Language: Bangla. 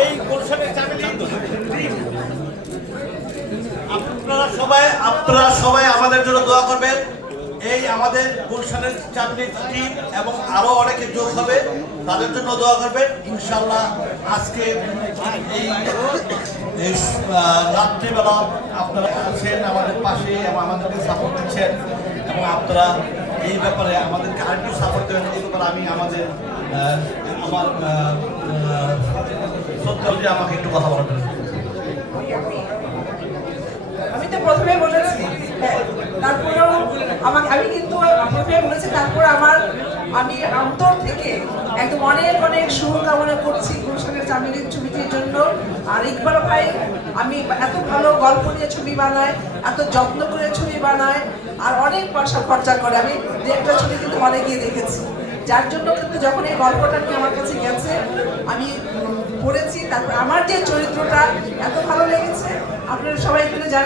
এই গুলশানের চামেলি আপনারা সবাই আমাদের জন্য দোয়া করবেন। এই আমাদের গুলশানের চামেলি টিম এবং আরো অনেকে যোগ হবে, তাদের জন্য দোয়া করবেন ইনশাআল্লাহ। আজকে এই রাত্রিবেলা আপনারা আছেন আমাদের পাশে এবং আমাদেরকে সাপোর্ট দিচ্ছেন, এবং আপনারা এই ব্যাপারে আমাদেরকে আরেকটু সাপোর্ট দেবেন। এই ব্যাপারে আমি আমার সত্যি আমাকে একটু কথা বলবেন। আমি তো প্রথমে বলেছি, তারপরেও আমি কিন্তু প্রথমে বলেছি, তারপর আমি অন্তর থেকে একদম অনেক অনেক শুভকামনা করছি গুলশানের চামেলির ছবিটির জন্য। আর ইকবাল ভাই আমি এত ভালো গল্প নিয়ে ছবি বানায়, এত যত্ন করে ছবি বানায়, আর অনেক পয়সা খরচা করে। আমি দু একটা ছবি কিন্তু হলে গিয়ে দেখেছি, যার জন্য কিন্তু যখন এই গল্পটা নিয়ে আমার কাছে গেছে আমি পড়েছি, তারপর আমার যে চরিত্রটা এত ভালো লেগেছে। আপনারা সবাই এখানে জানেন